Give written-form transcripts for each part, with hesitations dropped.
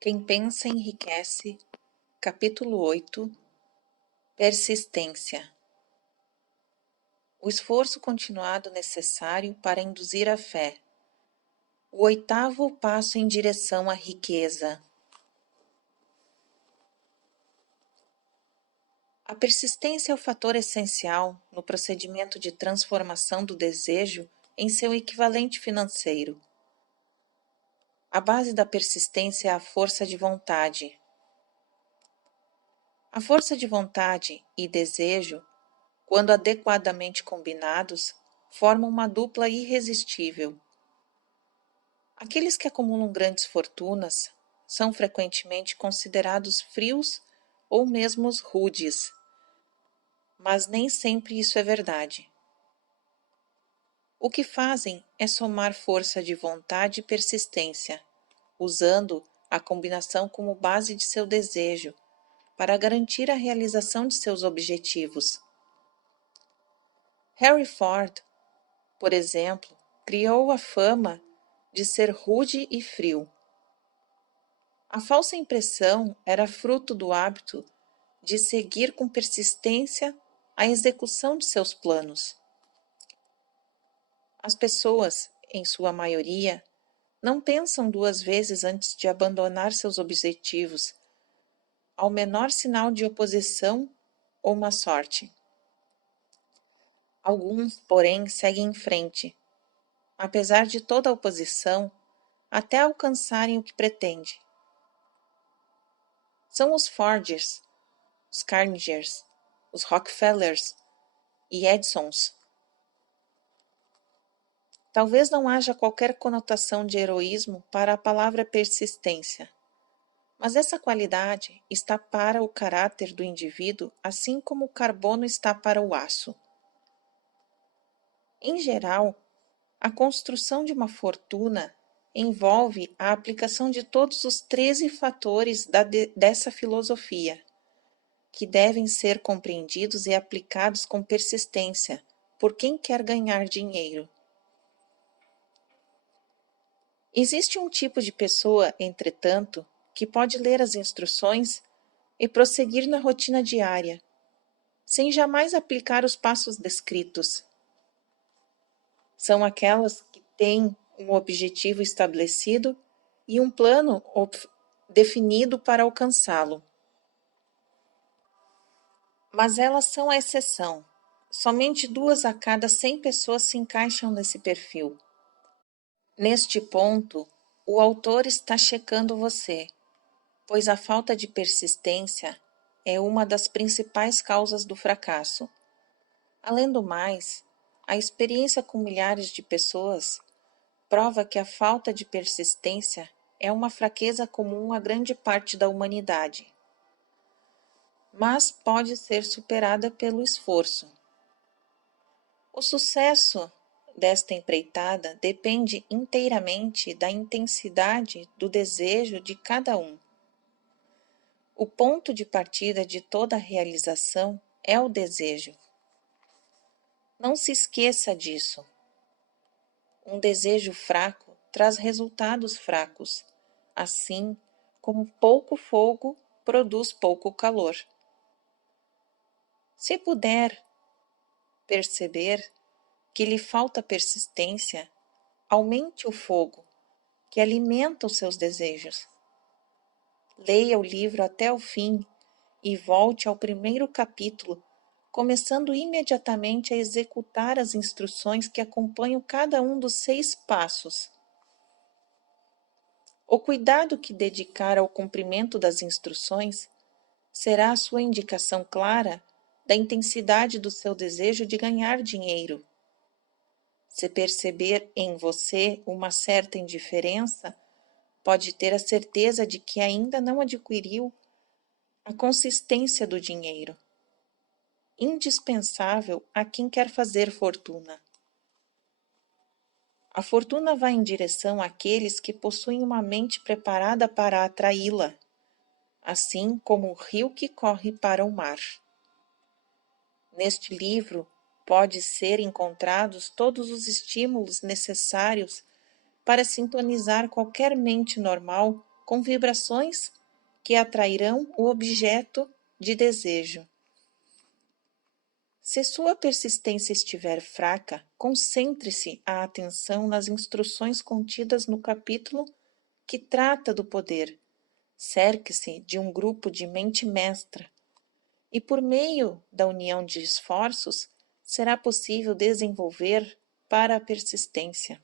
Quem pensa enriquece. Capítulo 8. Persistência. O esforço continuado necessário para induzir a fé. O oitavo passo em direção à riqueza. A persistência é o fator essencial no procedimento de transformação do desejo em seu equivalente financeiro. A base da persistência é a força de vontade. A força de vontade e desejo, quando adequadamente combinados, formam uma dupla irresistível. Aqueles que acumulam grandes fortunas são frequentemente considerados frios ou mesmo rudes, mas nem sempre isso é verdade. O que fazem é somar força de vontade e persistência, usando a combinação como base de seu desejo, para garantir a realização de seus objetivos. Henry Ford, por exemplo, criou a fama de ser rude e frio. A falsa impressão era fruto do hábito de seguir com persistência a execução de seus planos. As pessoas, em sua maioria, não pensam duas vezes antes de abandonar seus objetivos, ao menor sinal de oposição ou má sorte. Alguns, porém, seguem em frente, apesar de toda a oposição, até alcançarem o que pretendem. São os Fords, os Carnegers, os Rockefellers e Edsons. Talvez não haja qualquer conotação de heroísmo para a palavra persistência, mas essa qualidade está para o caráter do indivíduo, assim como o carbono está para o aço. Em geral, a construção de uma fortuna envolve a aplicação de todos os 13 fatores dessa filosofia, que devem ser compreendidos e aplicados com persistência por quem quer ganhar dinheiro. Existe um tipo de pessoa, entretanto, que pode ler as instruções e prosseguir na rotina diária, sem jamais aplicar os passos descritos. São aquelas que têm um objetivo estabelecido e um plano definido para alcançá-lo. Mas elas são a exceção. Somente 2 a cada 100 pessoas se encaixam nesse perfil. Neste ponto, o autor está checando você, pois a falta de persistência é uma das principais causas do fracasso. Além do mais, a experiência com milhares de pessoas prova que a falta de persistência é uma fraqueza comum a grande parte da humanidade, mas pode ser superada pelo esforço. O sucesso desta empreitada depende inteiramente da intensidade do desejo de cada um. O ponto de partida de toda a realização é o desejo. Não se esqueça disso. Um desejo fraco traz resultados fracos, assim como pouco fogo produz pouco calor. Se puder perceber que lhe falta persistência, aumente o fogo que alimenta os seus desejos. Leia o livro até o fim e volte ao primeiro capítulo, começando imediatamente a executar as instruções que acompanham cada um dos 6 passos. O cuidado que dedicar ao cumprimento das instruções será a sua indicação clara da intensidade do seu desejo de ganhar dinheiro. Se perceber em você uma certa indiferença, pode ter a certeza de que ainda não adquiriu a consistência do dinheiro, indispensável a quem quer fazer fortuna. A fortuna vai em direção àqueles que possuem uma mente preparada para atraí-la, assim como o rio que corre para o mar. Neste livro pode ser encontrados todos os estímulos necessários para sintonizar qualquer mente normal com vibrações que atrairão o objeto de desejo. Se sua persistência estiver fraca, concentre-se a atenção nas instruções contidas no capítulo que trata do poder. Cerque-se de um grupo de mente mestra, e por meio da união de esforços, será possível desenvolver para a persistência.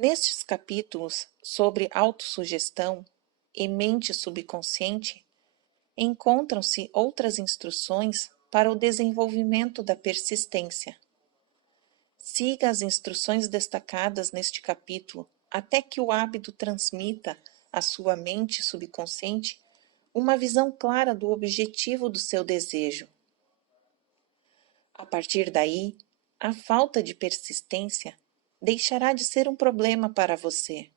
Nestes capítulos sobre autossugestão e mente subconsciente, encontram-se outras instruções para o desenvolvimento da persistência. Siga as instruções destacadas neste capítulo até que o hábito transmita à sua mente subconsciente uma visão clara do objetivo do seu desejo. A partir daí, a falta de persistência deixará de ser um problema para você.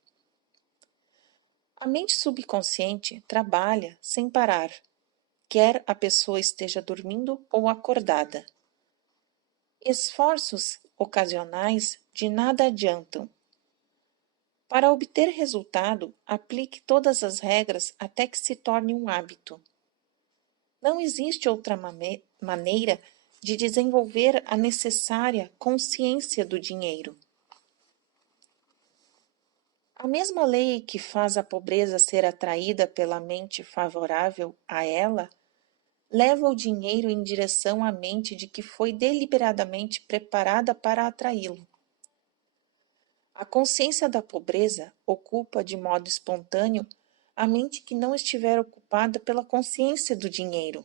A mente subconsciente trabalha sem parar, quer a pessoa esteja dormindo ou acordada. Esforços ocasionais de nada adiantam. Para obter resultado, aplique todas as regras até que se torne um hábito. Não existe outra maneira de desenvolver a necessária consciência do dinheiro. A mesma lei que faz a pobreza ser atraída pela mente favorável a ela, leva o dinheiro em direção à mente de que foi deliberadamente preparada para atraí-lo. A consciência da pobreza ocupa de modo espontâneo a mente que não estiver ocupada pela consciência do dinheiro.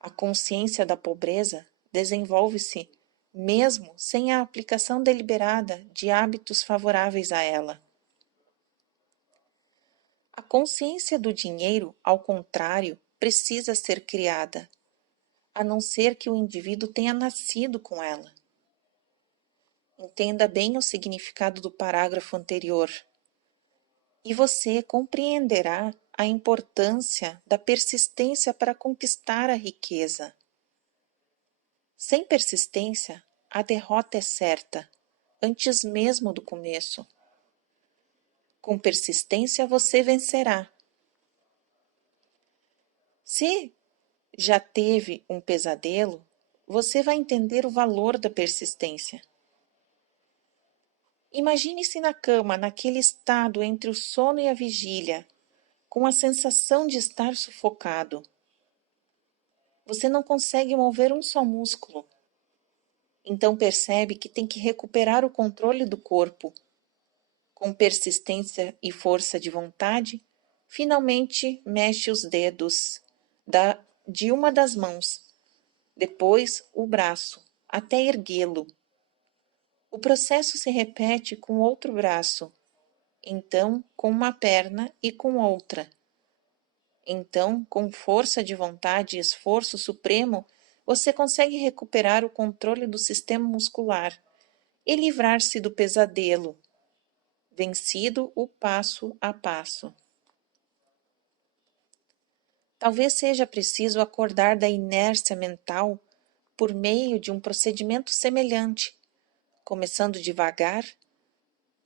A consciência da pobreza desenvolve-se mesmo sem a aplicação deliberada de hábitos favoráveis a ela. A consciência do dinheiro, ao contrário, precisa ser criada, a não ser que o indivíduo tenha nascido com ela. Entenda bem o significado do parágrafo anterior, e você compreenderá a importância da persistência para conquistar a riqueza. Sem persistência, a derrota é certa, antes mesmo do começo. Com persistência, você vencerá. Se já teve um pesadelo, você vai entender o valor da persistência. Imagine-se na cama, naquele estado entre o sono e a vigília, com a sensação de estar sufocado. Você não consegue mover um só músculo. Então percebe que tem que recuperar o controle do corpo. Com persistência e força de vontade, finalmente mexe os dedos de uma das mãos, depois o braço, até erguê-lo. O processo se repete com outro braço, então com uma perna e com outra. Então, com força de vontade e esforço supremo, você consegue recuperar o controle do sistema muscular e livrar-se do pesadelo, vencido o passo a passo. Talvez seja preciso acordar da inércia mental por meio de um procedimento semelhante, começando devagar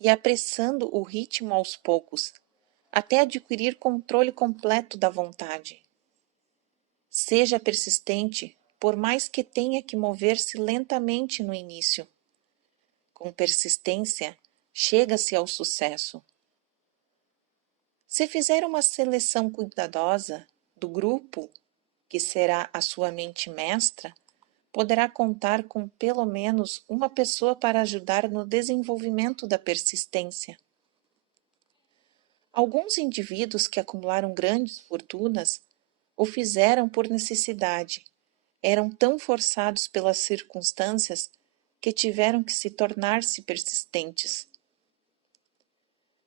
e apressando o ritmo aos poucos, até adquirir controle completo da vontade. Seja persistente, por mais que tenha que mover-se lentamente no início. Com persistência, chega-se ao sucesso. Se fizer uma seleção cuidadosa do grupo, que será a sua mente mestra, poderá contar com pelo menos uma pessoa para ajudar no desenvolvimento da persistência. Alguns indivíduos que acumularam grandes fortunas o fizeram por necessidade, eram tão forçados pelas circunstâncias que tiveram que se tornar-se persistentes.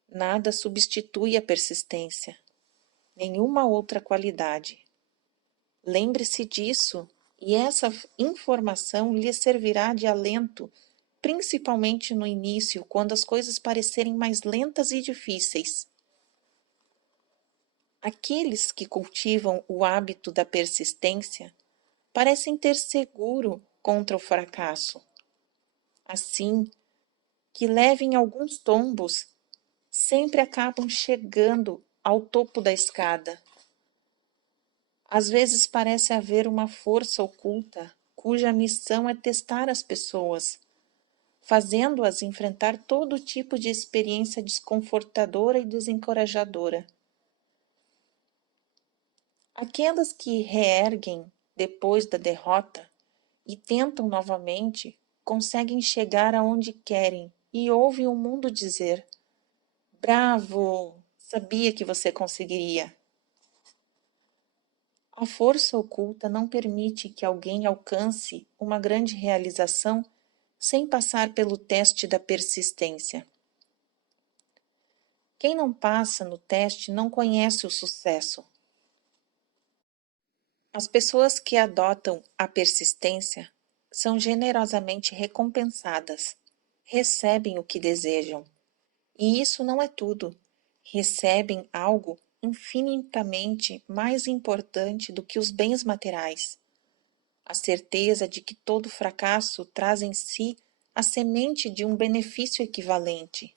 Nada substitui a persistência, nenhuma outra qualidade. Lembre-se disso e essa informação lhe servirá de alento, principalmente no início, quando as coisas parecerem mais lentas e difíceis. Aqueles que cultivam o hábito da persistência parecem ter seguro contra o fracasso. Assim, que levem alguns tombos sempre acabam chegando ao topo da escada. Às vezes parece haver uma força oculta cuja missão é testar as pessoas, fazendo-as enfrentar todo tipo de experiência desconfortadora e desencorajadora. Aquelas que reerguem depois da derrota e tentam novamente, conseguem chegar aonde querem e ouvem o mundo dizer: "Bravo! Sabia que você conseguiria." A força oculta não permite que alguém alcance uma grande realização sem passar pelo teste da persistência. Quem não passa no teste não conhece o sucesso. As pessoas que adotam a persistência são generosamente recompensadas, recebem o que desejam. E isso não é tudo. Recebem algo infinitamente mais importante do que os bens materiais. A certeza de que todo fracasso traz em si a semente de um benefício equivalente.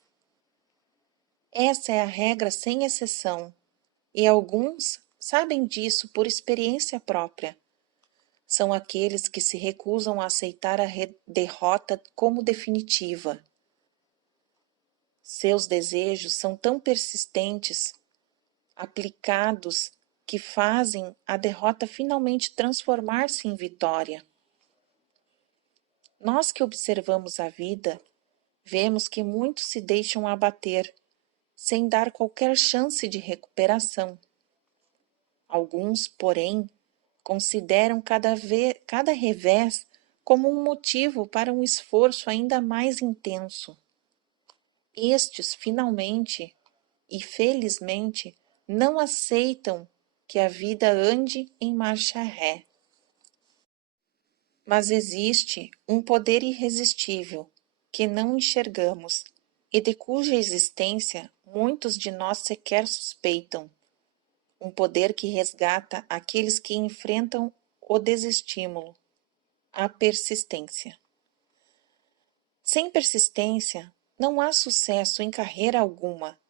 Essa é a regra sem exceção, e alguns sabem disso por experiência própria. São aqueles que se recusam a aceitar a derrota como definitiva. Seus desejos são tão persistentes, aplicados, que fazem a derrota finalmente transformar-se em vitória. Nós que observamos a vida, vemos que muitos se deixam abater, sem dar qualquer chance de recuperação. Alguns, porém, consideram cada revés como um motivo para um esforço ainda mais intenso. Estes, finalmente e felizmente, não aceitam que a vida ande em marcha ré. Mas existe um poder irresistível que não enxergamos e de cuja existência muitos de nós sequer suspeitam. Um poder que resgata aqueles que enfrentam o desestímulo, a persistência. Sem persistência, não há sucesso em carreira alguma.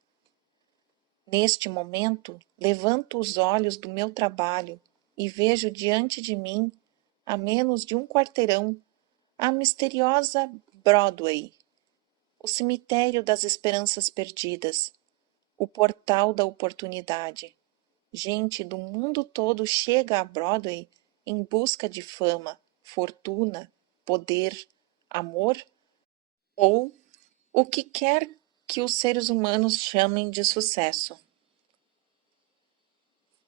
Neste momento, levanto os olhos do meu trabalho e vejo diante de mim, a menos de um quarteirão, a misteriosa Broadway, o cemitério das esperanças perdidas, o portal da oportunidade. Gente do mundo todo chega a Broadway em busca de fama, fortuna, poder, amor ou o que quer que os seres humanos chamem de sucesso.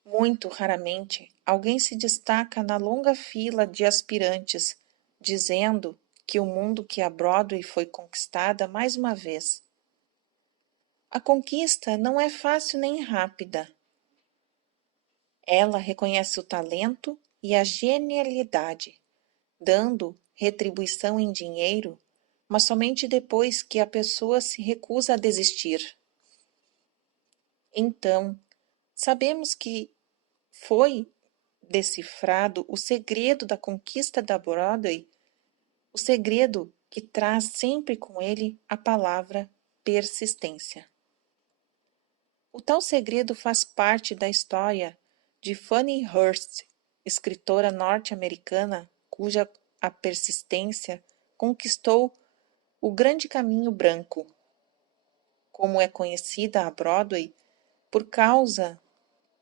Muito raramente, alguém se destaca na longa fila de aspirantes, dizendo que o mundo que a Broadway foi conquistada mais uma vez. A conquista não é fácil nem rápida. Ela reconhece o talento e a genialidade, dando retribuição em dinheiro, mas somente depois que a pessoa se recusa a desistir. Então, sabemos que foi decifrado o segredo da conquista da Broadway, o segredo que traz sempre com ele a palavra persistência. O tal segredo faz parte da história de Fannie Hurst, escritora norte-americana cuja a persistência conquistou o grande caminho branco. Como é conhecida a Broadway por causa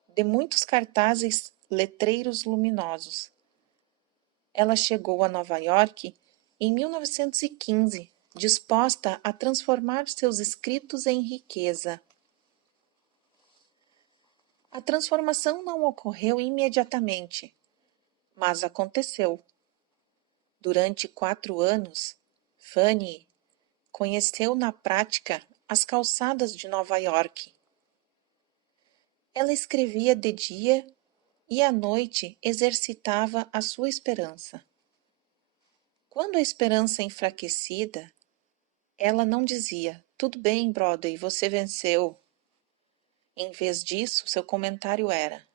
de muitos cartazes letreiros luminosos. Ela chegou a Nova York em 1915, disposta a transformar seus escritos em riqueza. A transformação não ocorreu imediatamente, mas aconteceu. Durante 4 anos, Fannie conheceu na prática as calçadas de Nova York. Ela escrevia de dia e à noite exercitava a sua esperança. Quando a esperança enfraquecida, ela não dizia: "Tudo bem, Broadway, você venceu." Em vez disso, seu comentário era: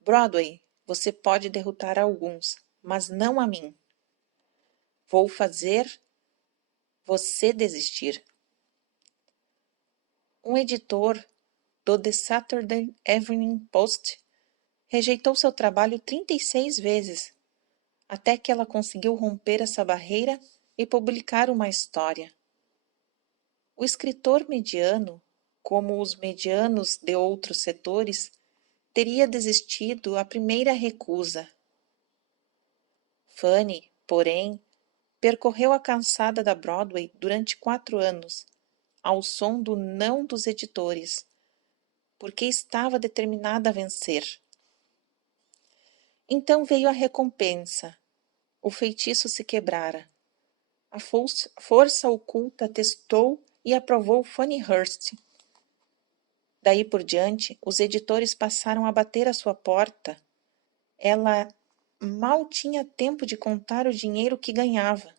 "Broadway, você pode derrotar alguns, mas não a mim. Vou fazer você desistir." Um editor do The Saturday Evening Post rejeitou seu trabalho 36 vezes, até que ela conseguiu romper essa barreira e publicar uma história. O escritor mediano, como os medianos de outros setores, teria desistido à primeira recusa. Fanny, porém, percorreu a calçada da Broadway durante 4 anos, ao som do não dos editores, porque estava determinada a vencer. Então veio a recompensa. O feitiço se quebrara. A força oculta testou e aprovou Fanny Hurst. Daí por diante, os editores passaram a bater à sua porta. Ela mal tinha tempo de contar o dinheiro que ganhava.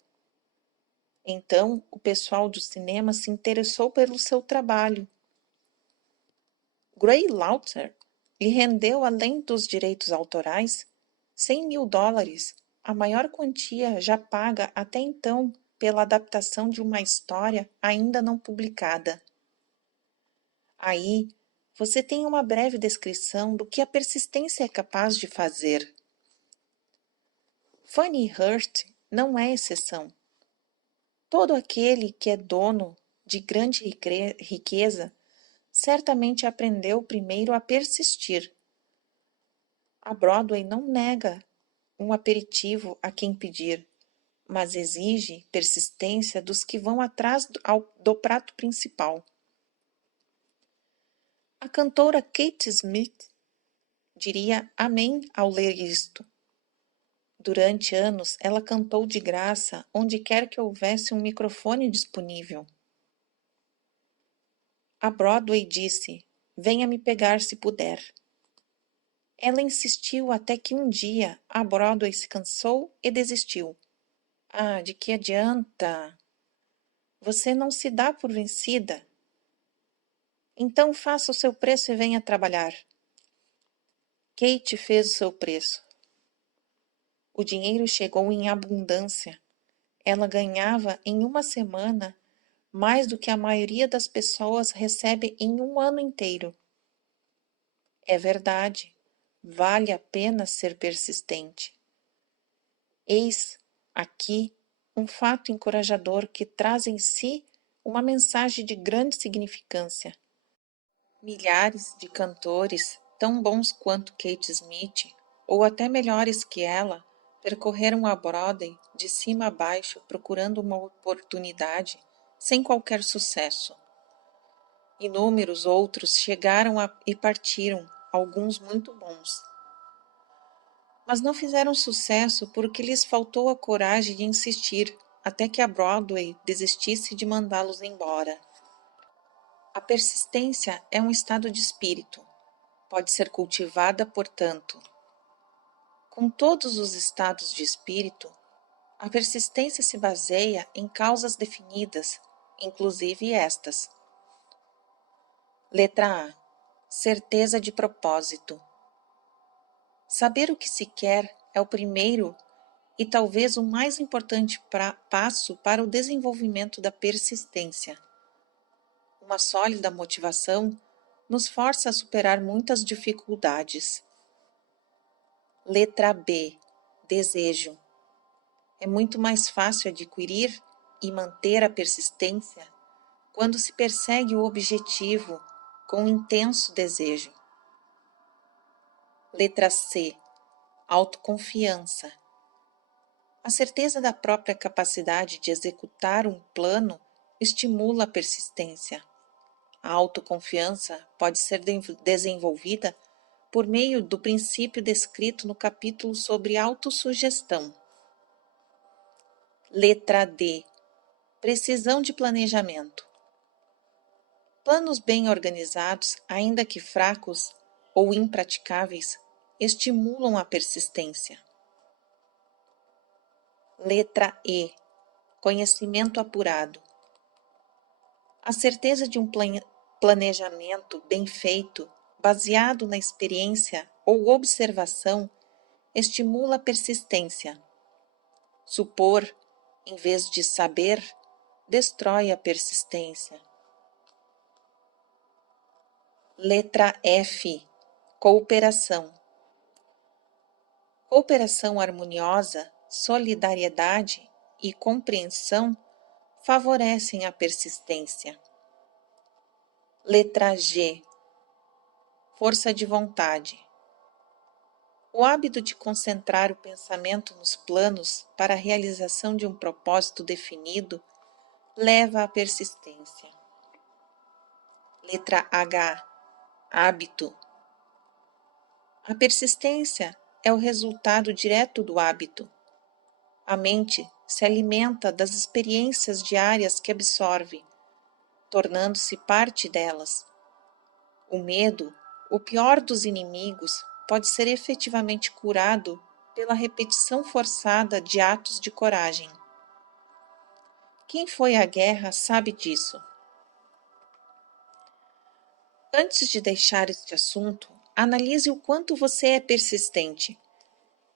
Então, o pessoal do cinema se interessou pelo seu trabalho. Gray Lauter lhe rendeu, além dos direitos autorais, $100.000, a maior quantia já paga até então pela adaptação de uma história ainda não publicada. Aí, você tem uma breve descrição do que a persistência é capaz de fazer. Fanny Hurst não é exceção. Todo aquele que é dono de grande riqueza certamente aprendeu primeiro a persistir. A Broadway não nega um aperitivo a quem pedir, mas exige persistência dos que vão atrás do prato principal. A cantora Kate Smith diria amém ao ler isto. Durante anos, ela cantou de graça onde quer que houvesse um microfone disponível. A Broadway disse, venha me pegar se puder. Ela insistiu até que um dia a Broadway se cansou e desistiu. Ah, de que adianta? Você não se dá por vencida. Então faça o seu preço e venha trabalhar. Kate fez o seu preço. O dinheiro chegou em abundância. Ela ganhava em uma semana mais do que a maioria das pessoas recebe em um ano inteiro. É verdade, vale a pena ser persistente. Eis aqui um fato encorajador que traz em si uma mensagem de grande significância. Milhares de cantores, tão bons quanto Kate Smith, ou até melhores que ela, percorreram a Broadway de cima a baixo procurando uma oportunidade, sem qualquer sucesso. Inúmeros outros chegaram e partiram, alguns muito bons. Mas não fizeram sucesso porque lhes faltou a coragem de insistir, até que a Broadway desistisse de mandá-los embora. A persistência é um estado de espírito. Pode ser cultivada, portanto. Com todos os estados de espírito, a persistência se baseia em causas definidas, inclusive estas. Letra A. Certeza de propósito. Saber o que se quer é o primeiro e talvez o mais importante passo para o desenvolvimento da persistência. Uma sólida motivação nos força a superar muitas dificuldades. Letra B. Desejo. É muito mais fácil adquirir e manter a persistência quando se persegue o objetivo com intenso desejo. Letra C. Autoconfiança. A certeza da própria capacidade de executar um plano estimula a persistência. A autoconfiança pode ser desenvolvida por meio do princípio descrito no capítulo sobre autossugestão. Letra D. Precisão de planejamento. Planos bem organizados, ainda que fracos ou impraticáveis, estimulam a persistência. Letra E. Conhecimento apurado. A certeza de um planejamento bem feito, baseado na experiência ou observação, estimula a persistência. Supor, em vez de saber, destrói a persistência. Letra F. Cooperação. Cooperação harmoniosa, solidariedade e compreensão favorecem a persistência. Letra G. Força de vontade. O hábito de concentrar o pensamento nos planos para a realização de um propósito definido leva à persistência. Letra H. Hábito. A persistência é o resultado direto do hábito. A mente se alimenta das experiências diárias que absorve, tornando-se parte delas. O medo, o pior dos inimigos, pode ser efetivamente curado pela repetição forçada de atos de coragem. Quem foi à guerra sabe disso. Antes de deixar este assunto, analise o quanto você é persistente.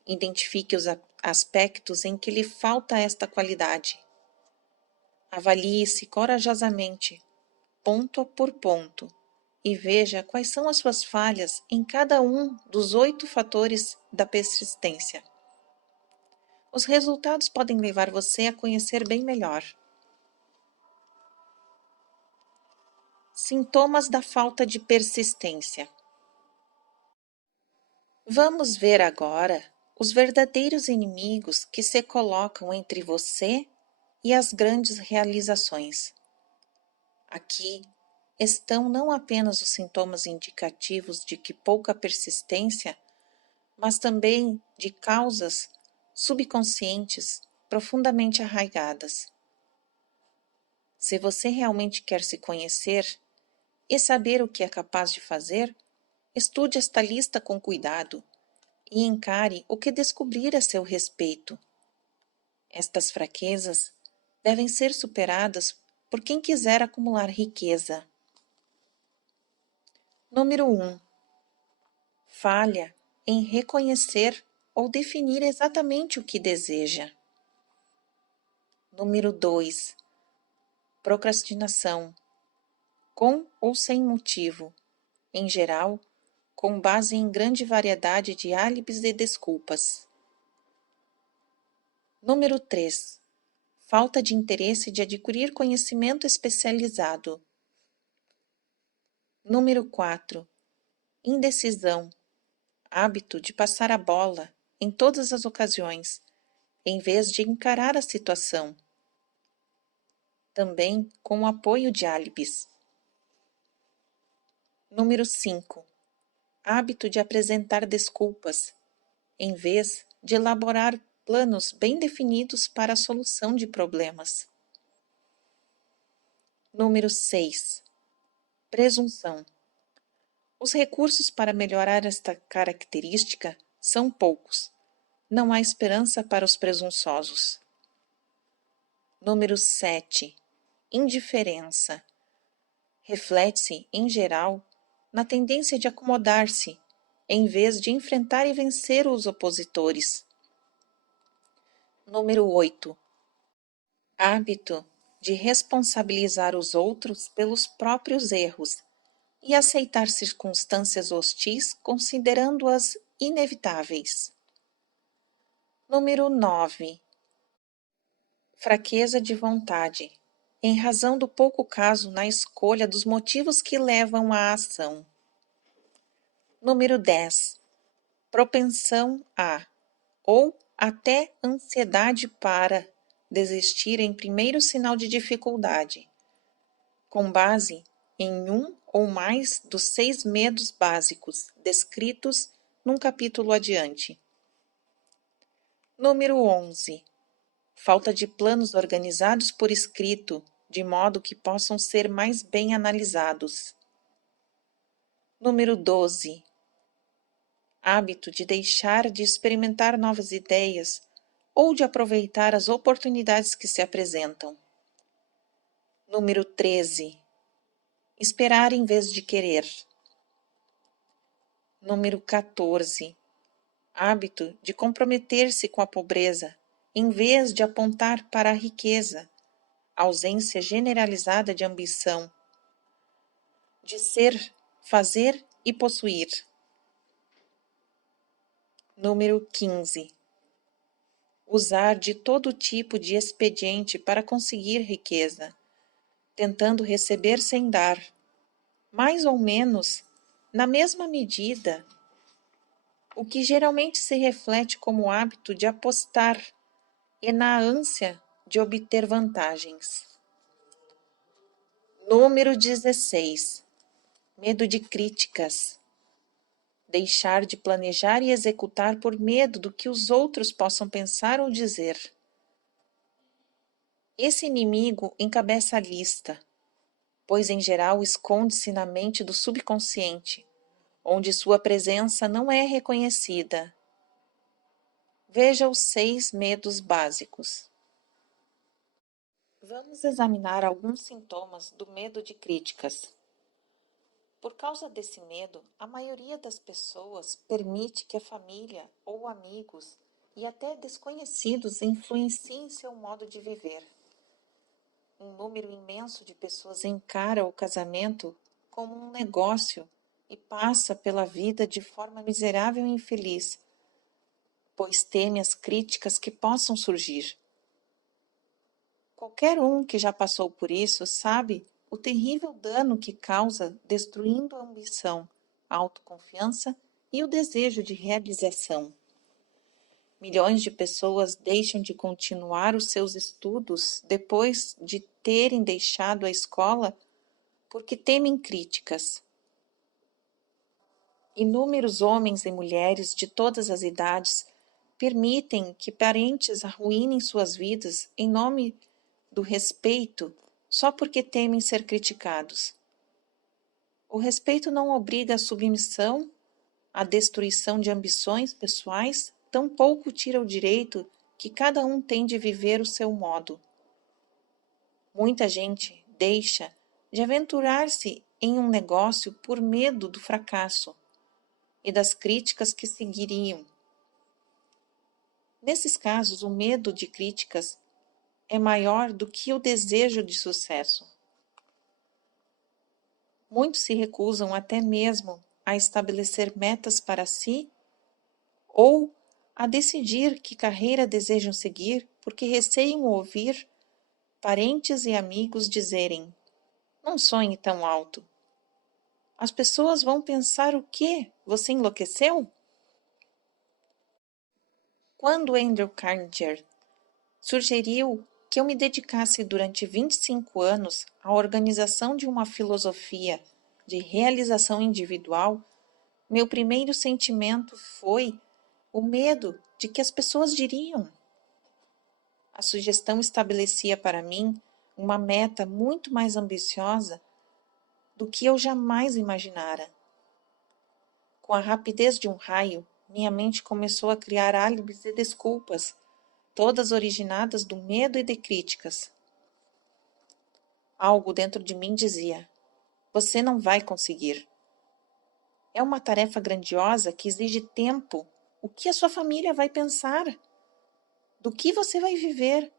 Identifique os aspectos em que lhe falta esta qualidade. Avalie-se corajosamente, ponto por ponto, e veja quais são as suas falhas em cada um dos 8 fatores da persistência. Os resultados podem levar você a conhecer bem melhor. Sintomas da falta de persistência. Vamos ver agora os verdadeiros inimigos que se colocam entre você e as grandes realizações. Aqui estão não apenas os sintomas indicativos de que pouca persistência, mas também de causas subconscientes profundamente arraigadas. Se você realmente quer se conhecer e saber o que é capaz de fazer, estude esta lista com cuidado e encare o que descobrir a seu respeito. Estas fraquezas devem ser superadas por quem quiser acumular riqueza. Número 1. Falha em reconhecer ou definir exatamente o que deseja. Número 2. Procrastinação, com ou sem motivo, em geral, com base em grande variedade de álibis e desculpas. Número 3. Falta de interesse de adquirir conhecimento especializado. Número 4. Indecisão, hábito de passar a bola em todas as ocasiões, em vez de encarar a situação. Também com o apoio de álibis. Número 5. Hábito de apresentar desculpas, em vez de elaborar planos bem definidos para a solução de problemas. Número 6. Presunção. Os recursos para melhorar esta característica são poucos. Não há esperança para os presunçosos. Número 7. Indiferença. Reflete-se, em geral, na tendência de acomodar-se, em vez de enfrentar e vencer os opositores. Número 8. Hábito de responsabilizar os outros pelos próprios erros e aceitar circunstâncias hostis considerando-as inevitáveis. Número 9. Fraqueza de vontade, em razão do pouco caso na escolha dos motivos que levam à ação. Número 10. Propensão a, ou até ansiedade para, desistir em primeiro sinal de dificuldade, com base em um ou mais dos 6 medos básicos descritos num capítulo adiante. Número 11. Falta de planos organizados por escrito, de modo que possam ser mais bem analisados. Número 12. Hábito de deixar de experimentar novas ideias ou de aproveitar as oportunidades que se apresentam. Número 13. Esperar em vez de querer. Número 14. Hábito de comprometer-se com a pobreza, em vez de apontar para a riqueza, ausência generalizada de ambição, de ser fazer e possuir. Número 15. Usar de todo tipo de expediente para conseguir riqueza, tentando receber sem dar, mais ou menos na mesma medida, o que geralmente se reflete como hábito de apostar e na ânsia de obter vantagens. Número 16. Medo de críticas. Deixar de planejar e executar por medo do que os outros possam pensar ou dizer. Esse inimigo encabeça a lista, pois em geral esconde-se na mente do subconsciente, onde sua presença não é reconhecida. Veja os 6 medos básicos. Vamos examinar alguns sintomas do medo de críticas. Por causa desse medo, a maioria das pessoas permite que a família ou amigos e até desconhecidos influenciem seu modo de viver. Um número imenso de pessoas encara o casamento como um negócio e passa pela vida de forma miserável e infeliz, pois teme as críticas que possam surgir. Qualquer um que já passou por isso sabe o terrível dano que causa destruindo a ambição, a autoconfiança e o desejo de realização. Milhões de pessoas deixam de continuar os seus estudos depois de terem deixado a escola porque temem críticas. Inúmeros homens e mulheres de todas as idades permitem que parentes arruinem suas vidas em nome do respeito só porque temem ser criticados. O respeito não obriga à submissão, à destruição de ambições pessoais, tampouco tira o direito que cada um tem de viver o seu modo. Muita gente deixa de aventurar-se em um negócio por medo do fracasso e das críticas que seguiriam. Nesses casos, o medo de críticas é maior do que o desejo de sucesso. Muitos se recusam até mesmo a estabelecer metas para si ou a decidir que carreira desejam seguir porque receiam ouvir parentes e amigos dizerem: não sonhe tão alto. As pessoas vão pensar o quê? Você enlouqueceu? Quando Andrew Carnegie sugeriu que eu me dedicasse durante 25 anos à organização de uma filosofia de realização individual, meu primeiro sentimento foi o medo de que as pessoas diriam. A sugestão estabelecia para mim uma meta muito mais ambiciosa do que eu jamais imaginara. Com a rapidez de um raio, minha mente começou a criar álibis e desculpas, todas originadas do medo e de críticas. Algo dentro de mim dizia: você não vai conseguir. É uma tarefa grandiosa que exige tempo. O que a sua família vai pensar? Do que você vai viver?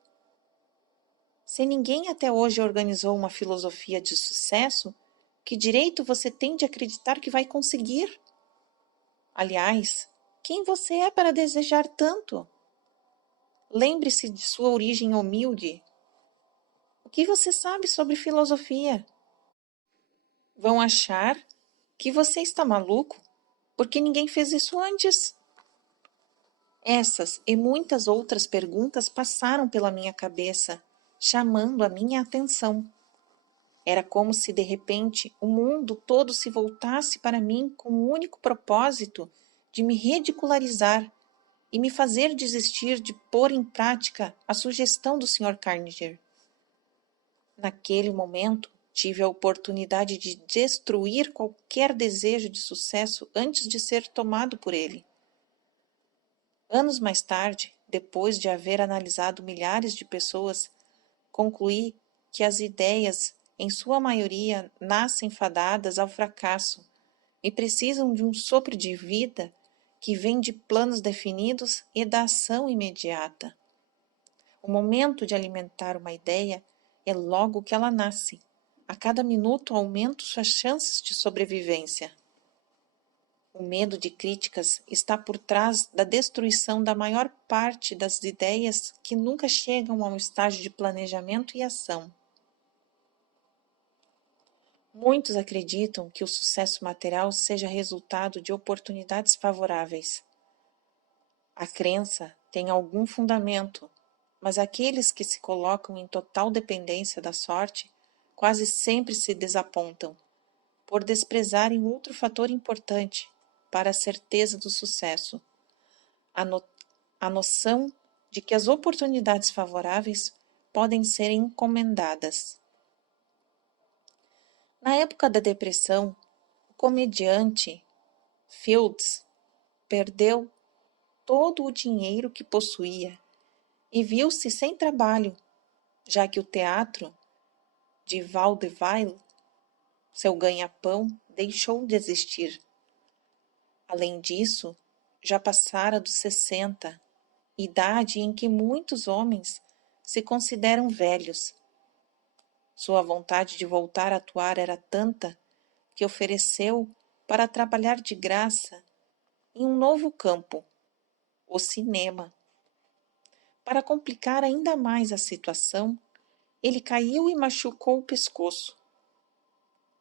Se ninguém até hoje organizou uma filosofia de sucesso, que direito você tem de acreditar que vai conseguir? Aliás, quem você é para desejar tanto? Lembre-se de sua origem humilde. O que você sabe sobre filosofia? Vão achar que você está maluco porque ninguém fez isso antes. Essas e muitas outras perguntas passaram pela minha cabeça, chamando a minha atenção. Era como se, de repente, o mundo todo se voltasse para mim com o único propósito de me ridicularizar e me fazer desistir de pôr em prática a sugestão do Sr. Carnegie. Naquele momento, tive a oportunidade de destruir qualquer desejo de sucesso antes de ser tomado por ele. Anos mais tarde, depois de haver analisado milhares de pessoas, concluí que as ideias, em sua maioria, nascem fadadas ao fracasso e precisam de um sopro de vida que vem de planos definidos e da ação imediata. O momento de alimentar uma ideia é logo que ela nasce, A cada minuto aumento suas chances de sobrevivência. O medo de críticas está por trás da destruição da maior parte das ideias que nunca chegam ao estágio de planejamento e ação. Muitos acreditam que o sucesso material seja resultado de oportunidades favoráveis. A crença tem algum fundamento, mas aqueles que se colocam em total dependência da sorte quase sempre se desapontam, por desprezarem outro fator importante para a certeza do sucesso: a noção de que as oportunidades favoráveis podem ser encomendadas. Na época da depressão, o comediante Fields perdeu todo o dinheiro que possuía e viu-se sem trabalho, já que o teatro de vaudeville, seu ganha-pão, deixou de existir. Além disso, já passara dos 60, idade em que muitos homens se consideram velhos. Sua vontade de voltar a atuar era tanta que ofereceu para trabalhar de graça em um novo campo, o cinema. Para complicar ainda mais a situação, ele caiu e machucou o pescoço.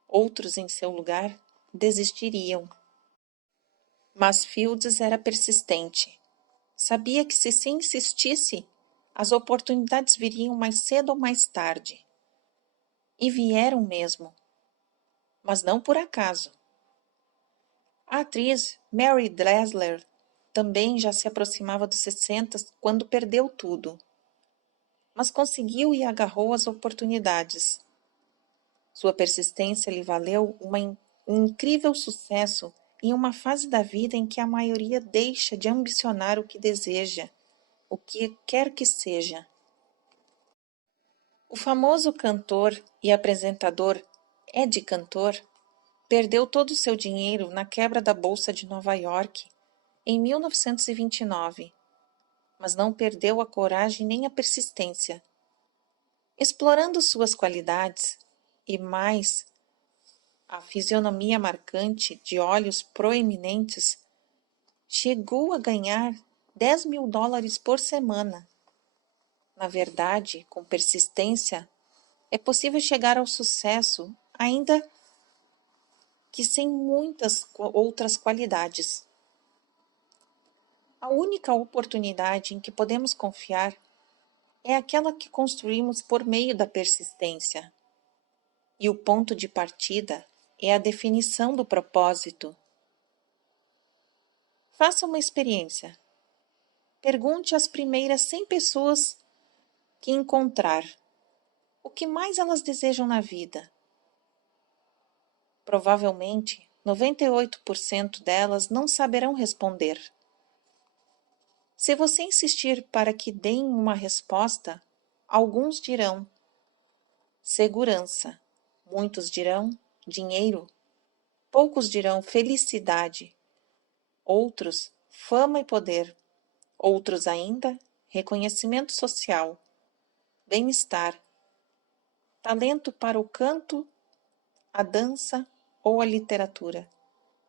Outros, em seu lugar, desistiriam. Mas Fields era persistente. Sabia que se insistisse, as oportunidades viriam mais cedo ou mais tarde. E vieram mesmo. Mas não por acaso. A atriz Mary Dressler também já se aproximava dos 60 quando perdeu tudo. Mas conseguiu e agarrou as oportunidades. Sua persistência lhe valeu um incrível sucesso em uma fase da vida em que a maioria deixa de ambicionar o que deseja, o que quer que seja. O famoso cantor e apresentador Ed Cantor perdeu todo o seu dinheiro na quebra da Bolsa de Nova York em 1929, mas não perdeu a coragem nem a persistência. Explorando suas qualidades e mais a fisionomia marcante de olhos proeminentes, chegou a ganhar $10.000 por semana. Na verdade, com persistência, é possível chegar ao sucesso, ainda que sem muitas outras qualidades. A única oportunidade em que podemos confiar é aquela que construímos por meio da persistência. E o ponto de partida é a definição do propósito. Faça uma experiência. Pergunte às primeiras 100 pessoas que encontrar o que mais elas desejam na vida. Provavelmente, 98% delas não saberão responder. Se você insistir para que deem uma resposta, alguns dirão segurança, muitos dirão dinheiro, poucos dirão felicidade, outros fama e poder, outros ainda reconhecimento social, bem-estar, talento para o canto, a dança ou a literatura.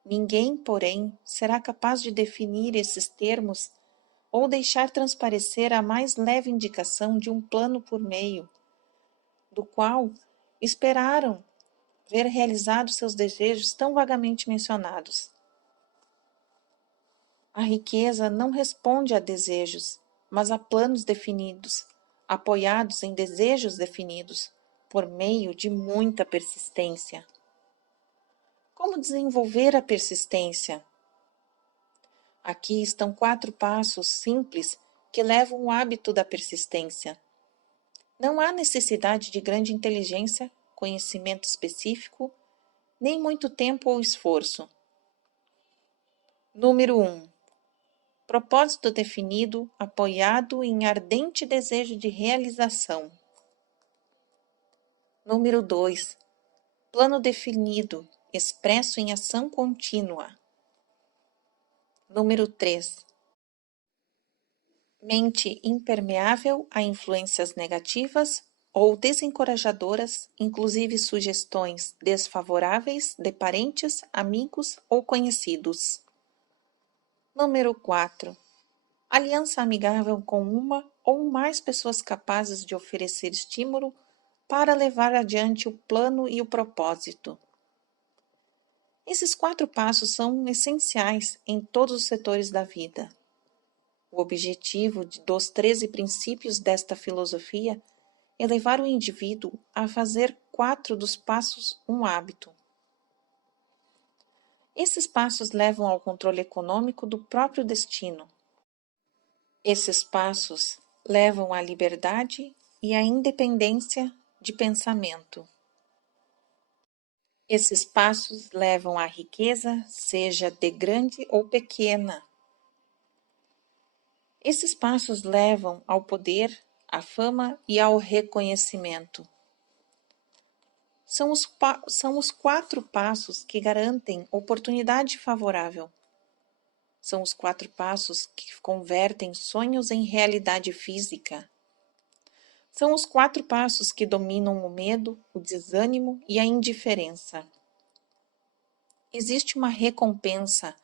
Ninguém, porém, será capaz de definir esses termos ou deixar transparecer a mais leve indicação de um plano por meio do qual esperaram ver realizados seus desejos tão vagamente mencionados. A riqueza não responde a desejos, mas a planos definidos, apoiados em desejos definidos, por meio de muita persistência. Como desenvolver a persistência? Aqui estão 4 passos simples que levam o hábito da persistência. Não há necessidade de grande inteligência, conhecimento específico, nem muito tempo ou esforço. Número 1. Propósito definido, apoiado em ardente desejo de realização. Número 2. Plano definido, expresso em ação contínua. Número 3. Mente impermeável a influências negativas ou desencorajadoras, inclusive sugestões desfavoráveis de parentes, amigos ou conhecidos. Número 4. Aliança amigável com uma ou mais pessoas capazes de oferecer estímulo para levar adiante o plano e o propósito. Esses 4 passos são essenciais em todos os setores da vida. O objetivo dos 13 princípios desta filosofia é levar o indivíduo a fazer 4 dos passos um hábito. Esses passos levam ao controle econômico do próprio destino. Esses passos levam à liberdade e à independência de pensamento. Esses passos levam à riqueza, seja de grande ou pequena. Esses passos levam ao poder, à fama e ao reconhecimento. São os 4 passos que garantem oportunidade favorável. São os 4 passos que convertem sonhos em realidade física. São os 4 passos que dominam o medo, o desânimo e a indiferença. Existe uma recompensa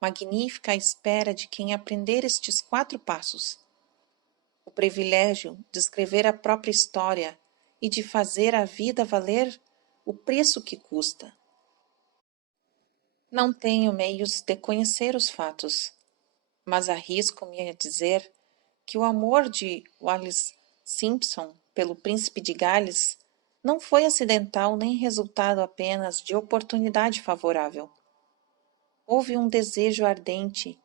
magnífica à espera de quem aprender estes 4 passos. O privilégio de escrever a própria história e de fazer a vida valer o preço que custa. Não tenho meios de conhecer os fatos, mas arrisco-me a dizer que o amor de Wallis Simpson pelo príncipe de Gales não foi acidental nem resultado apenas de oportunidade favorável. Houve um desejo ardente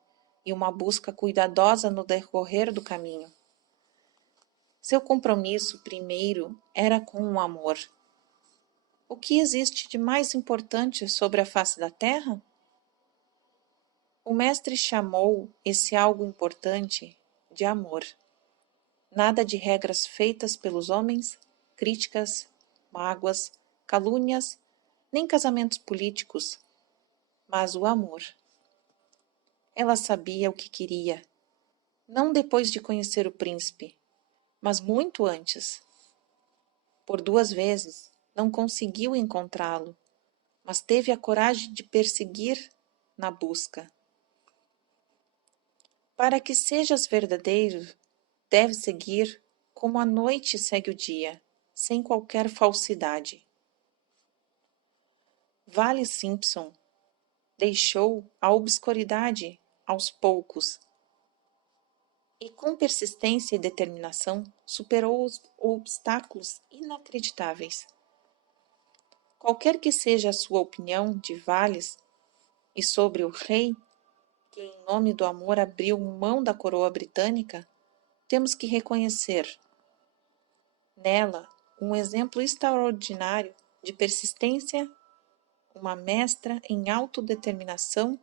e uma busca cuidadosa no decorrer do caminho. Seu compromisso primeiro era com o amor. O que existe de mais importante sobre a face da terra? O mestre chamou esse algo importante de amor. Nada de regras feitas pelos homens, críticas, mágoas, calúnias, nem casamentos políticos, mas o amor. Ela sabia o que queria, não depois de conhecer o príncipe, mas muito antes. Por 2 vezes não conseguiu encontrá-lo, mas teve a coragem de perseguir na busca. Para que sejas verdadeiro, deve seguir como a noite segue o dia, sem qualquer falsidade. Wallis Simpson deixou a obscuridade aos poucos e, com persistência e determinação, superou os obstáculos inacreditáveis. Qualquer que seja a sua opinião de Wallis e sobre o rei, que em nome do amor abriu mão da coroa britânica, temos que reconhecer nela um exemplo extraordinário de persistência, uma mestra em autodeterminação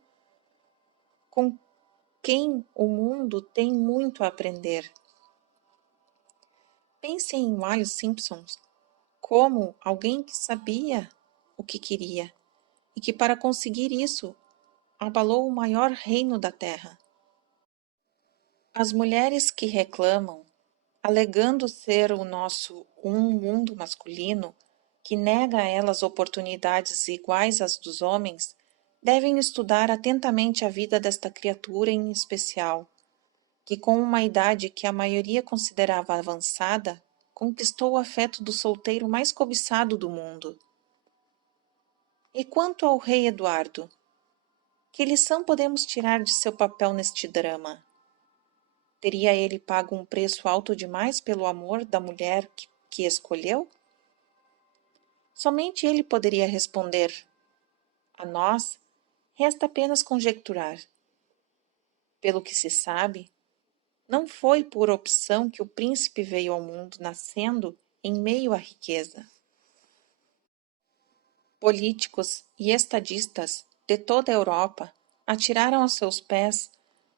com quem o mundo tem muito a aprender. Pense em Wallis Simpson como alguém que sabia o que queria e que, para conseguir isso, abalou o maior reino da terra. As mulheres que reclamam, alegando ser o nosso mundo masculino, que nega a elas oportunidades iguais às dos homens, devem estudar atentamente a vida desta criatura em especial, que com uma idade que a maioria considerava avançada, conquistou o afeto do solteiro mais cobiçado do mundo. E quanto ao rei Eduardo? Que lição podemos tirar de seu papel neste drama? Teria ele pago um preço alto demais pelo amor da mulher que escolheu? Somente ele poderia responder. A nós, resta apenas conjecturar. Pelo que se sabe, não foi por opção que o príncipe veio ao mundo nascendo em meio à riqueza. Políticos e estadistas de toda a Europa atiraram aos seus pés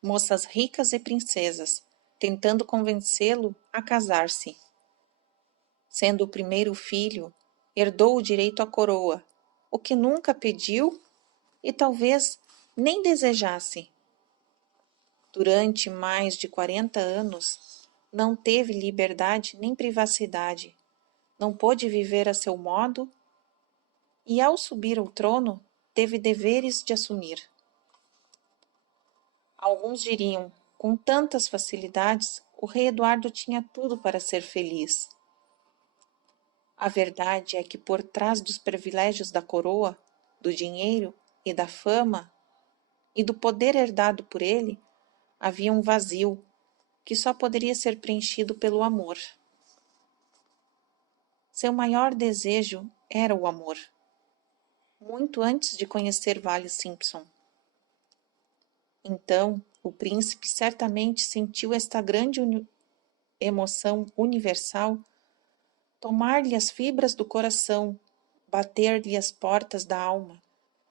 moças ricas e princesas, tentando convencê-lo a casar-se. Sendo o primeiro filho, herdou o direito à coroa, o que nunca pediu e talvez nem desejasse. Durante mais de 40 anos, não teve liberdade nem privacidade, não pôde viver a seu modo e, ao subir ao trono, teve deveres de assumir. Alguns diriam, com tantas facilidades, o rei Eduardo tinha tudo para ser feliz. A verdade é que por trás dos privilégios da coroa, do dinheiro e da fama e do poder herdado por ele, havia um vazio que só poderia ser preenchido pelo amor. Seu maior desejo era o amor, muito antes de conhecer Vale Simpson. Então, o príncipe certamente sentiu esta grande emoção universal tomar-lhe as fibras do coração, bater-lhe as portas da alma,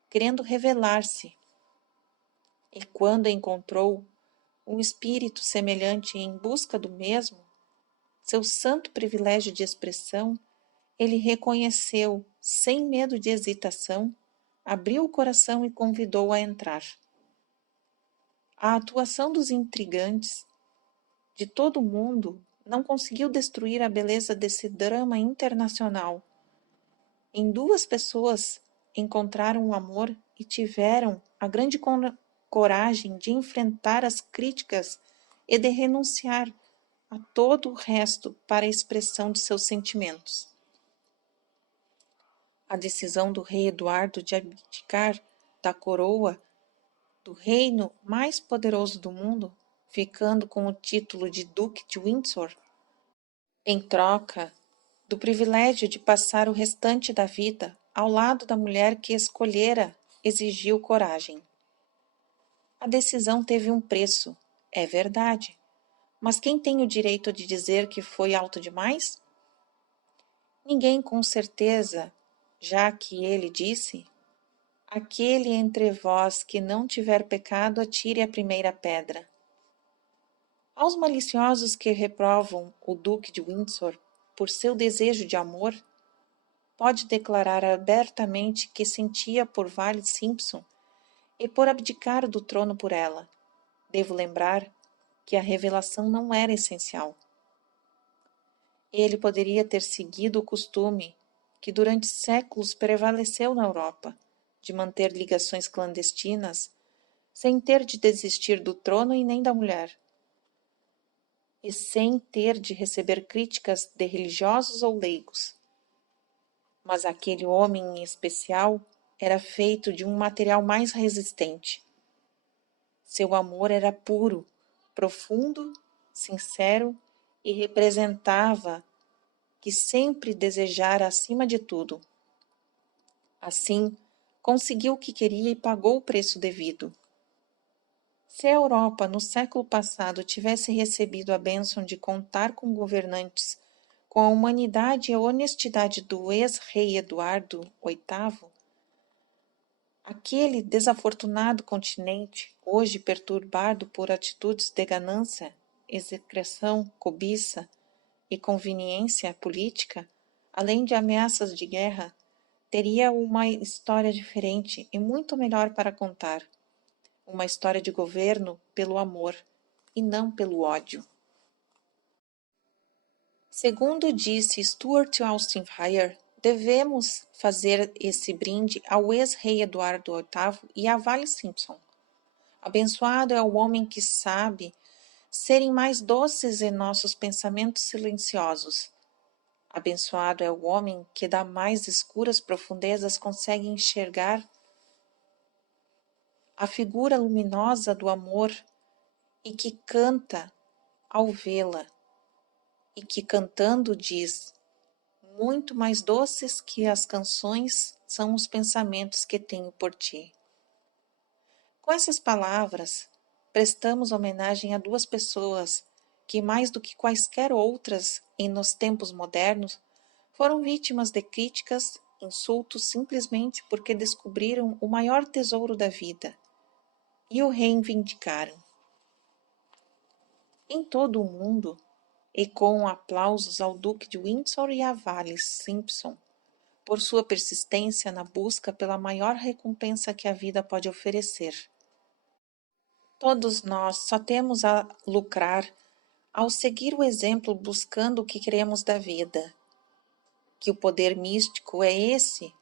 querendo revelar-se. E quando encontrou um espírito semelhante em busca do mesmo, seu santo privilégio de expressão, ele reconheceu, sem medo de hesitação, abriu o coração e convidou a entrar. A atuação dos intrigantes de todo o mundo não conseguiu destruir a beleza desse drama internacional. Em duas pessoas encontraram o amor e tiveram a grande coragem de enfrentar as críticas e de renunciar a todo o resto para a expressão de seus sentimentos. A decisão do rei Eduardo de abdicar da coroa do reino mais poderoso do mundo, ficando com o título de Duque de Windsor, em troca do privilégio de passar o restante da vida ao lado da mulher que escolhera, exigiu coragem. A decisão teve um preço, é verdade, mas quem tem o direito de dizer que foi alto demais? Ninguém com certeza, já que ele disse: aquele entre vós que não tiver pecado, atire a primeira pedra. Aos maliciosos que reprovam o Duque de Windsor por seu desejo de amor, pode declarar abertamente que sentia por Vale Simpson e por abdicar do trono por ela. Devo lembrar que a revelação não era essencial. Ele poderia ter seguido o costume que durante séculos prevaleceu na Europa, de manter ligações clandestinas, sem ter de desistir do trono e nem da mulher, e sem ter de receber críticas de religiosos ou leigos. Mas aquele homem em especial era feito de um material mais resistente. Seu amor era puro, profundo, sincero e representava que sempre desejara acima de tudo. Assim, conseguiu o que queria e pagou o preço devido. Se a Europa no século passado tivesse recebido a bênção de contar com governantes com a humanidade e a honestidade do ex-rei Eduardo VIII, aquele desafortunado continente, hoje perturbado por atitudes de ganância, execração, cobiça e conveniência política, além de ameaças de guerra, teria uma história diferente e muito melhor para contar. Uma história de governo pelo amor e não pelo ódio. Segundo disse Stuart Austin Fire, devemos fazer esse brinde ao ex-rei Eduardo VIII e a Vale Simpson. Abençoado é o homem que sabe serem mais doces em nossos pensamentos silenciosos. Abençoado é o homem que das mais escuras profundezas consegue enxergar a figura luminosa do amor e que canta ao vê-la, e que cantando diz: muito mais doces que as canções são os pensamentos que tenho por ti. Com essas palavras, prestamos homenagem a duas pessoas que, mais do que quaisquer outras nos tempos modernos, foram vítimas de críticas, insultos simplesmente porque descobriram o maior tesouro da vida e o reivindicaram. Em todo o mundo, ecoam aplausos ao Duque de Windsor e à Vale Simpson por sua persistência na busca pela maior recompensa que a vida pode oferecer. Todos nós só temos a lucrar ao seguir o exemplo buscando o que queremos da vida. que o poder místico é esse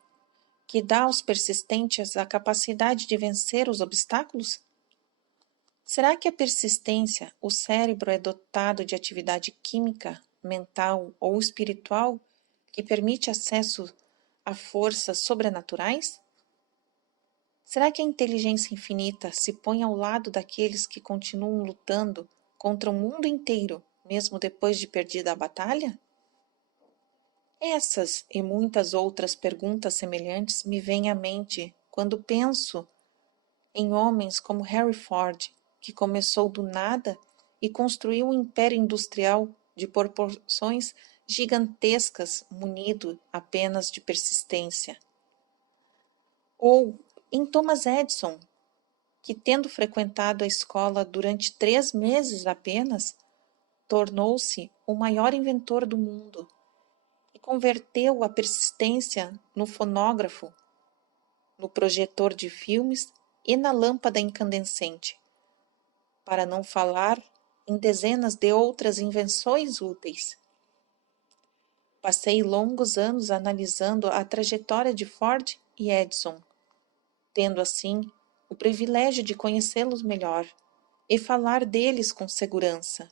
que dá aos persistentes a capacidade de vencer os obstáculos? Será que a persistência, o cérebro é dotado de atividade química, mental ou espiritual que permite acesso a forças sobrenaturais? Será que a inteligência infinita se põe ao lado daqueles que continuam lutando contra o mundo inteiro, mesmo depois de perdida a batalha? Essas e muitas outras perguntas semelhantes me vêm à mente quando penso em homens como Henry Ford, que começou do nada e construiu um império industrial de proporções gigantescas, munido apenas de persistência. Ou em Thomas Edison, que, tendo frequentado a escola durante 3 meses apenas, tornou-se o maior inventor do mundo e converteu a persistência no fonógrafo, no projetor de filmes e na lâmpada incandescente, para não falar em dezenas de outras invenções úteis. Passei longos anos analisando a trajetória de Ford e Edison, tendo assim o privilégio de conhecê-los melhor e falar deles com segurança.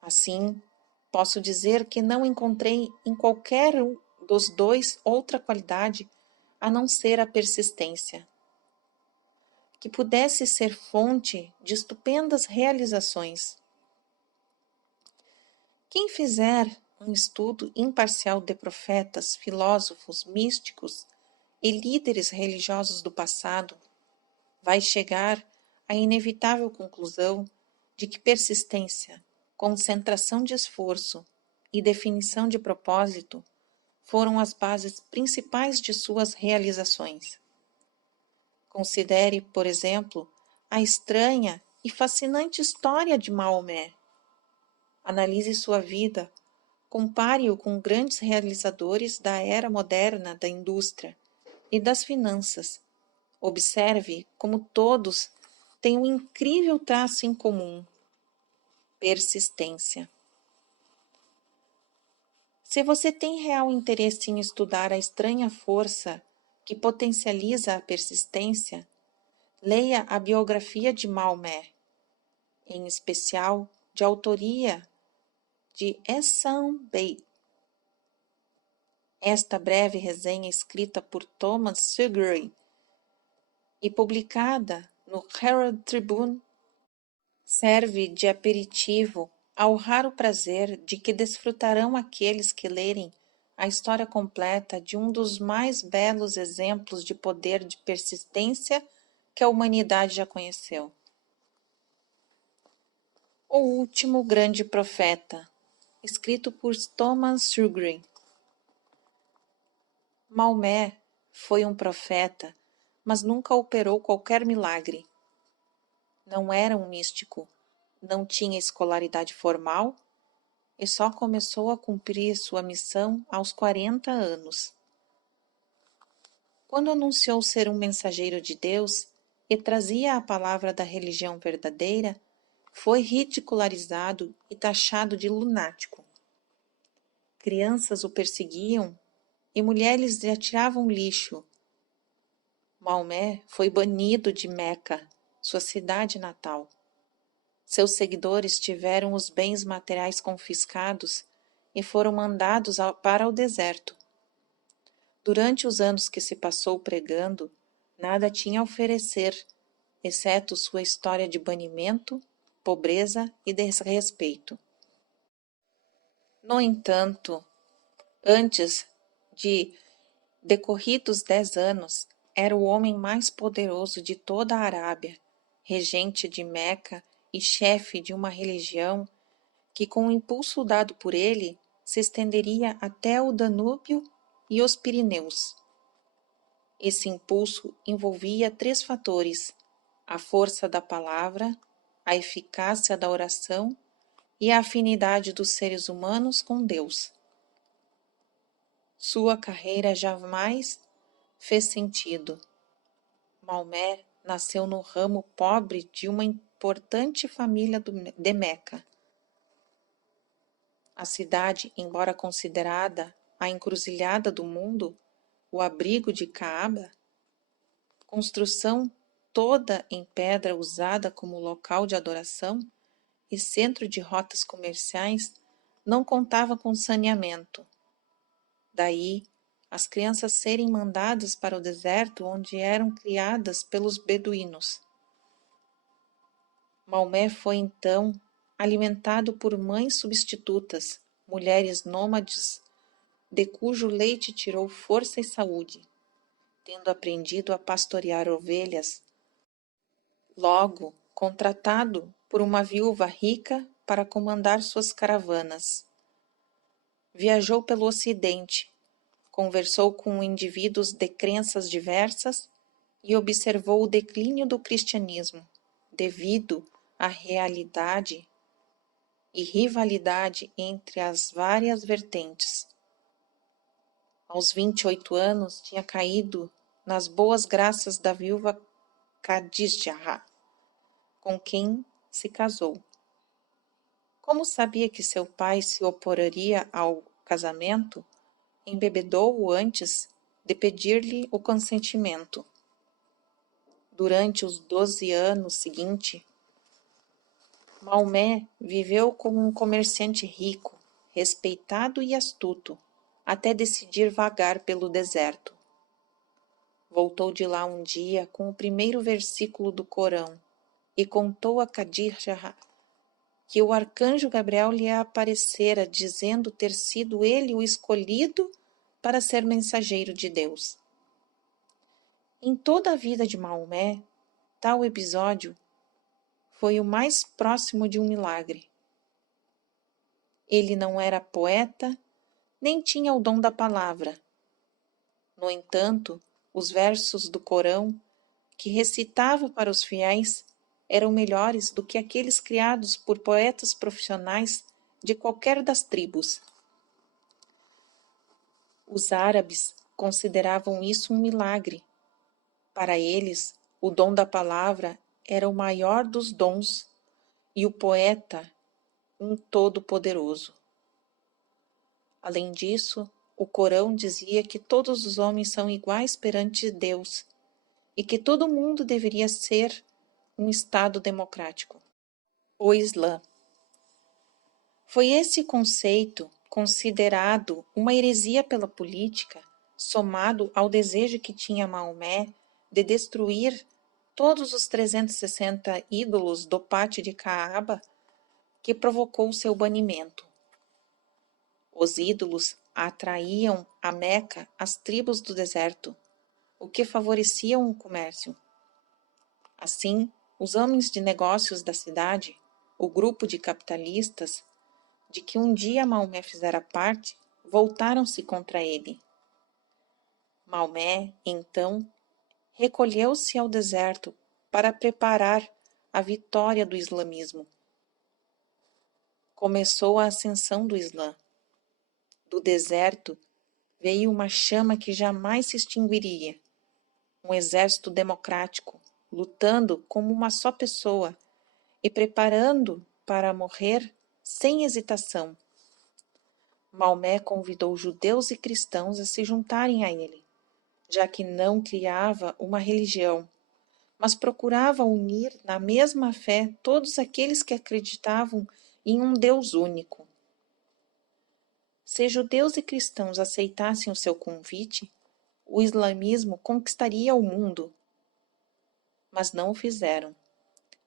Assim, posso dizer que não encontrei em qualquer um dos dois outra qualidade a não ser a persistência, que pudesse ser fonte de estupendas realizações. Quem fizer um estudo imparcial de profetas, filósofos, místicos e líderes religiosos do passado, vai chegar à inevitável conclusão de que persistência, concentração de esforço e definição de propósito foram as bases principais de suas realizações. Considere, por exemplo, a estranha e fascinante história de Maomé. Analise sua vida, compare-o com grandes realizadores da era moderna da indústria e das finanças. Observe como todos têm um incrível traço em comum: persistência. Se você tem real interesse em estudar a estranha força que potencializa a persistência, leia a biografia de Maomé, em especial de autoria de Ehsan Bey. Esta breve resenha escrita por Thomas Sugury e publicada no Herald Tribune serve de aperitivo ao raro prazer de que desfrutarão aqueles que lerem a história completa de um dos mais belos exemplos de poder de persistência que a humanidade já conheceu. O Último Grande Profeta, escrito por Thomas Sugury. Maomé foi um profeta, mas nunca operou qualquer milagre. Não era um místico, não tinha escolaridade formal e só começou a cumprir sua missão aos 40 anos. Quando anunciou ser um mensageiro de Deus e trazia a palavra da religião verdadeira, foi ridicularizado e taxado de lunático. Crianças o perseguiam e mulheres lhe atiravam lixo. Maomé foi banido de Meca, sua cidade natal. Seus seguidores tiveram os bens materiais confiscados e foram mandados para o deserto. Durante os anos que se passou pregando, nada tinha a oferecer, exceto sua história de banimento, pobreza e desrespeito. No entanto, antes de decorridos 10 anos, era o homem mais poderoso de toda a Arábia, regente de Meca e chefe de uma religião que, com o impulso dado por ele, se estenderia até o Danúbio e os Pirineus. Esse impulso envolvia 3 fatores: a força da palavra, a eficácia da oração e a afinidade dos seres humanos com Deus. Sua carreira jamais fez sentido. Maomé nasceu no ramo pobre de uma importante família de Meca. A cidade, embora considerada a encruzilhada do mundo, o abrigo de Caaba, construção toda em pedra usada como local de adoração e centro de rotas comerciais, não contava com saneamento. Daí, as crianças serem mandadas para o deserto onde eram criadas pelos beduínos. Maomé foi então alimentado por mães substitutas, mulheres nômades, de cujo leite tirou força e saúde, tendo aprendido a pastorear ovelhas. Logo, contratado por uma viúva rica para comandar suas caravanas. Viajou pelo Ocidente, conversou com indivíduos de crenças diversas e observou o declínio do cristianismo, devido à realidade e rivalidade entre as várias vertentes. Aos 28 anos, tinha caído nas boas graças da viúva Khadijah, com quem se casou. Como sabia que seu pai se oporia ao casamento, embebedou-o antes de pedir-lhe o consentimento. Durante os 12 anos seguintes, Maomé viveu como um comerciante rico, respeitado e astuto, até decidir vagar pelo deserto. Voltou de lá um dia com o primeiro versículo do Corão e contou a Khadijah que o arcanjo Gabriel lhe aparecera, dizendo ter sido ele o escolhido para ser mensageiro de Deus. Em toda a vida de Maomé, tal episódio foi o mais próximo de um milagre. Ele não era poeta, nem tinha o dom da palavra. No entanto, os versos do Corão que recitava para os fiéis eram melhores do que aqueles criados por poetas profissionais de qualquer das tribos. Os árabes consideravam isso um milagre. Para eles, o dom da palavra era o maior dos dons e o poeta um todo-poderoso. Além disso, o Corão dizia que todos os homens são iguais perante Deus e que todo mundo deveria ser um Estado democrático. O Islã. Foi esse conceito, considerado uma heresia pela política, somado ao desejo que tinha Maomé de destruir todos os 360 ídolos do pátio de Caaba, que provocou seu banimento. Os ídolos atraíam a Meca as tribos do deserto, o que favorecia o comércio. Assim, os homens de negócios da cidade, o grupo de capitalistas, de que um dia Maomé fizera parte, voltaram-se contra ele. Maomé, então, recolheu-se ao deserto para preparar a vitória do islamismo. Começou a ascensão do Islã. Do deserto veio uma chama que jamais se extinguiria, um exército democrático, lutando como uma só pessoa e preparando para morrer sem hesitação. Maomé convidou judeus e cristãos a se juntarem a ele, já que não criava uma religião, mas procurava unir na mesma fé todos aqueles que acreditavam em um Deus único. Se judeus e cristãos aceitassem o seu convite, o islamismo conquistaria o mundo. Mas não o fizeram.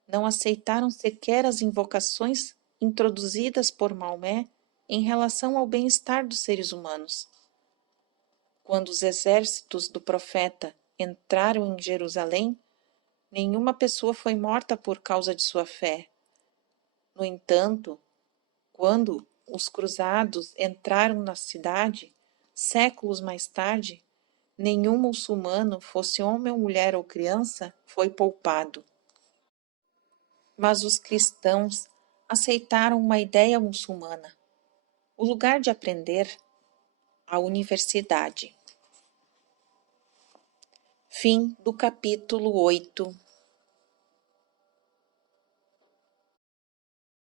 Não aceitaram sequer as invocações introduzidas por Maomé em relação ao bem-estar dos seres humanos. Quando os exércitos do profeta entraram em Jerusalém, nenhuma pessoa foi morta por causa de sua fé. No entanto, quando os cruzados entraram na cidade, séculos mais tarde, nenhum muçulmano, fosse homem ou mulher ou criança, foi poupado. Mas os cristãos aceitaram uma ideia muçulmana. O lugar de aprender, a universidade. Fim do capítulo 8.